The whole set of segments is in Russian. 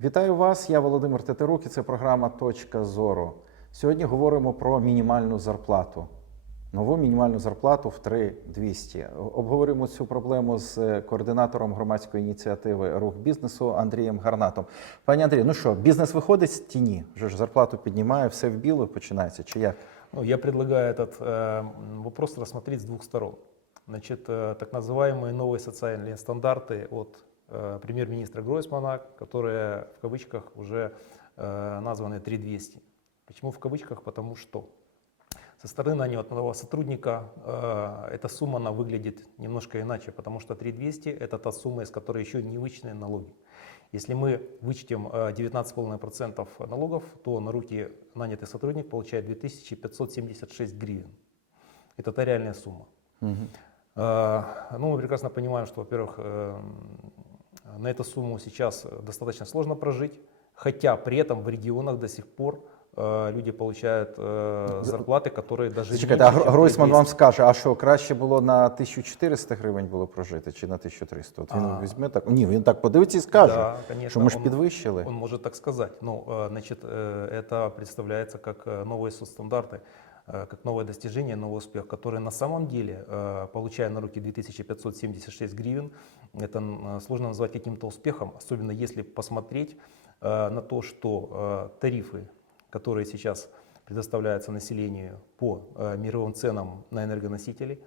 Вітаю вас, я Володимир Тетерук і це програма Точка зору. Сьогодні говоримо про мінімальну зарплату. Нову мінімальну зарплату в 3200. Обговорюємо цю проблему з е, координатором громадської ініціативи Рух бізнесу Андрієм Гарнатом. Пані Андрій, ну що, бізнес виходить з тіні? Вже ж зарплату піднімає, все в білу починається. Чи як? Ну, я предлагаю этот э, м, вопрос рассмотреть с двух сторон. Значит, э, так называемые новые социальные стандарты от э, премьер-министра Гройсмана, которые в кавычках уже э, названы 3200. Почему в кавычках? Потому что со стороны наемного сотрудника э, эта сумма она выглядит немножко иначе, потому что 3200 это та сумма, из которой еще не вычтены налоги. Если мы вычтем э, 19,5% налогов, то на руки нанятый сотрудник получает 2576 гривен. Это та реальная сумма. Э, Ну, мы прекрасно понимаем, что, во-первых, э, на эту сумму сейчас достаточно сложно прожить, хотя при этом в регионах до сих пор э, люди получают э, зарплаты, которые даже Чекайте, а меньше, Гро- чем Гройсман 3200. вам скаже, а що краще було на 1400 гривень було прожити чи на 1300? От він А. візьме так. Ні, він так подивиться і скаже, Да, конечно, що ми ж он- підвищили. Он может так сказать. Ну, э, значит, э, это представляется как Э, как новое достижение, новый успех, который на самом деле, э, получая на руки 2576 гривен, это э, сложно назвать каким-то успехом, особенно если посмотреть на то, что тарифы, которые сейчас предоставляются населению по мировым ценам на энергоносители,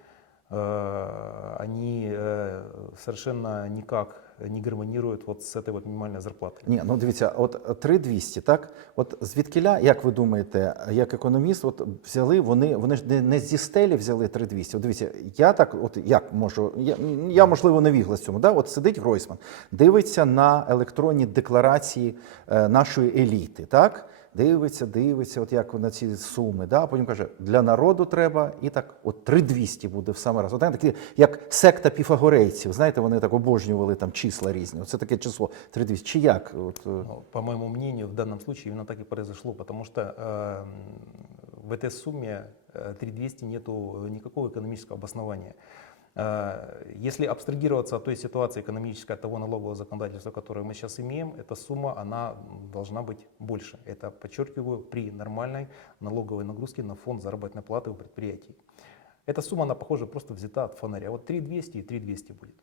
они э, совершенно никак не гармонируют вот с этой вот минимальной зарплатой. Ні, ну дивіться, от 3200, так? От звідкиля, як ви думаєте, як економіст, от взяли вони, вони ж не, не зі стелі взяли 3200. От дивіться, я так, от як можу, я, я можливо невігла з цьому. Да? От сидить Гройсман, дивиться на електронні декларації е, нашої еліти, так? Дивиться, дивиться, от як на ці суми, да? а потім каже, для народу треба, і так, от 3200 буде в саме раз. От знаєте, такі, як секта піфагорейців, знаєте, вони так обожнювали там числа різні. Оце таке число 3200. Чи як? От, е, Ну, по моему мнению, в данном случае именно так и произошло, потому что э, в этой сумме э, 3200 нету никакого экономического обоснования. Э, Если абстрагироваться от той ситуации экономической, от того налогового законодательства, которое мы сейчас имеем, эта сумма, она должна быть больше. Это, подчеркиваю, при нормальной налоговой нагрузке на фонд заработной платы у предприятий. Эта сумма, она, похоже, просто взята от фонаря. Вот 3200 и 3200 будет.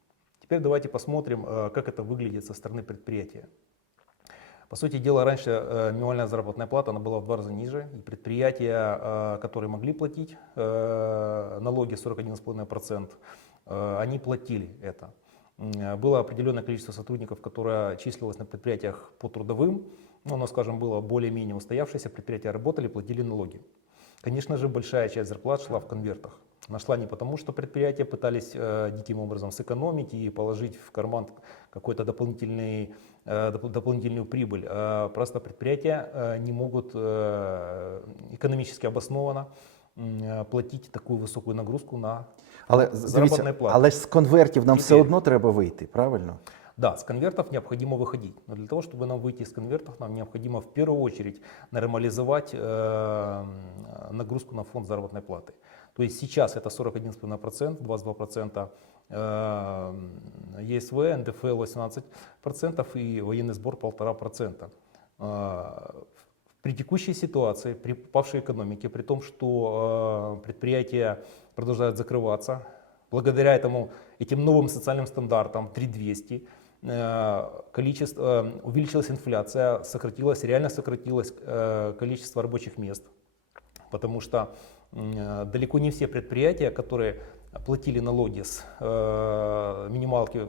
Теперь давайте посмотрим, э, как это выглядит со стороны предприятия. По сути дела, раньше э, минимальная заработная плата она была в два раза ниже, и предприятия, которые могли платить э, налоги 41,5%, э, они платили это. Э, Было определенное количество сотрудников, которое числилось на предприятиях по трудовым, ну, оно, скажем, было более-менее устоявшееся, предприятия работали, платили налоги. Конечно же, большая часть зарплат шла в конвертах. Она шла не потому, что предприятия пытались э, диким образом сэкономить и положить в карман какой-то дополнительный, э, доп- дополнительную прибыль. а просто предприятия э, не могут э, экономически обоснованно м, э, платить такую высокую нагрузку на Але з- заработная дивіться, плата. але ж з конвертів нам все Теперь. одно треба вийти, правильно? Да, с конвертов необходимо выходить. Но для того, чтобы нам выйти из конвертов, нам необходимо в первую очередь нормализовать э, нагрузку на фонд заработной платы. То есть сейчас это 41,5%, 22% э, ЕСВ, НДФЛ 18% и военный сбор 1,5%. Э, При текущей ситуации, при упавшей экономике, при том, что э, предприятия продолжают закрываться, благодаря этому, этим новым социальным стандартам 3200, э, количество, э, увеличилась инфляция, сократилось, реально сократилось э, количество рабочих мест, потому что э, далеко не все предприятия, которые платили налоги с э, минималки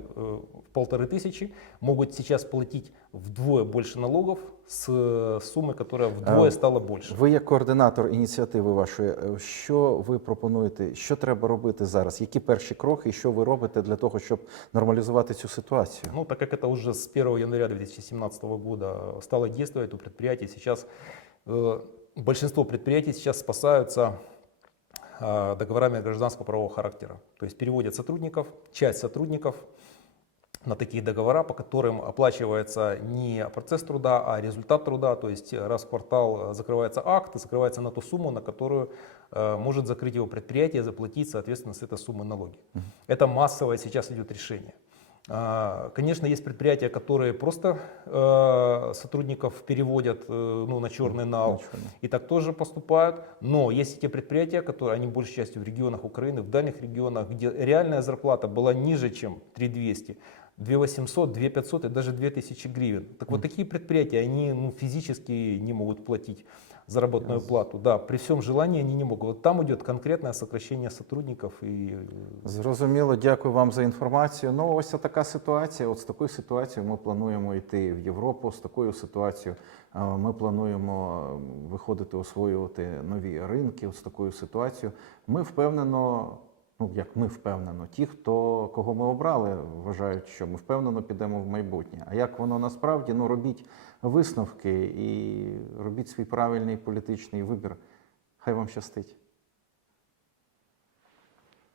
полторы тысячи, могут сейчас платить вдвое больше налогов с э, суммы, которая вдвое А, стала больше. Ви як координатор ініціативи вашої, е, що ви пропонуєте, що треба робити зараз? Які перші кроки і що ви робите для того, щоб нормалізувати цю ситуацію? Ну, так как это уже с 1 января 2017 года стало действовать, у предприятий сейчас, э, большинство предприятий сейчас спасаются э, договорами гражданского правового характера. То есть переводят сотрудников, часть сотрудников на такие договора, по которым оплачивается не процесс труда, а результат труда. То есть раз в квартал э, закрывается акт, и закрывается на ту сумму, на которую э, может закрыть его предприятие, заплатить, соответственно, с этой суммы налоги. Это массовое сейчас идет решение. А, Конечно, есть предприятия, которые просто э, сотрудников переводят э, ну, на черный нал, На чёрный. и так тоже поступают. Но есть и те предприятия, которые, они большей частью в регионах Украины, в дальних регионах, где реальная зарплата была ниже, чем 3200. 2800, 2500 и даже 2000 гривен. Так вот такие предприятия, они ну, физически не могут платить заработную плату. Да, при всем желании они не могут. Вот там идет конкретное сокращение сотрудников и э, Зрозуміло, дякую вам за інформацію. Ну, ось така ситуація. От з такою ситуацією ми плануємо йти в Європу. З такою ситуацією е, ми плануємо виходити, освоювати нові ринки. От з такою ситуацією ми впевнено. Ну, як ми впевнено, ті, хто кого ми обрали, вважають, що ми впевнено підемо в майбутнє. А як воно насправді, ну робіть висновки і робіть свій правильний політичний вибір. Хай вам щастить.